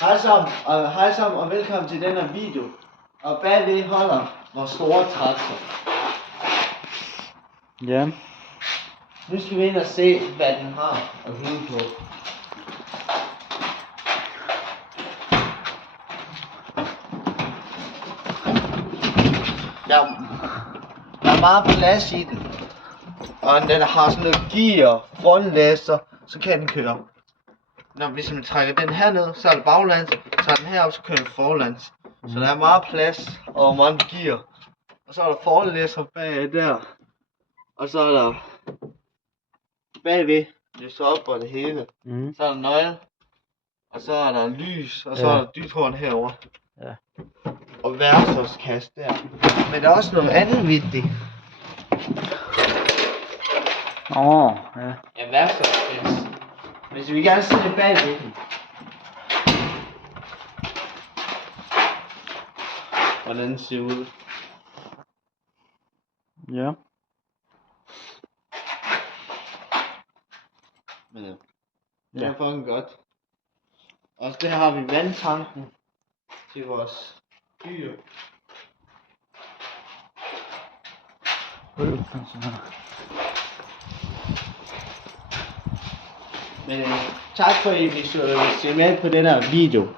Hej sammen og velkommen til denne video. Og bagved holder vores store traktor. Ja. Nu skal vi ind og se, hvad den har at byde på. Der er meget plads i den. Og den har sådan noget gear, frontlæser, så kan den køre. Hvis man trækker den her ned, så er det baglands, tager den herop, så kører den forlands. Så der er meget plads og meget gear. Og så er der forlæser bag der. Og så er der bagved, lyser op og det hele. Så er der nøgle. Og så er der lys, og så er der dyrtårn herovre. Ja. Og værktøjskasse der. Men der er også noget andet vigtigt. Ja. Ja, værktøjskasse. Hvis vi gerne se det bagved den. Hvordan den ser ud. Ja. Men det er fucking godt. Og der har vi vandtanken til vores dyr. Men tak for at I vil se med på den her video.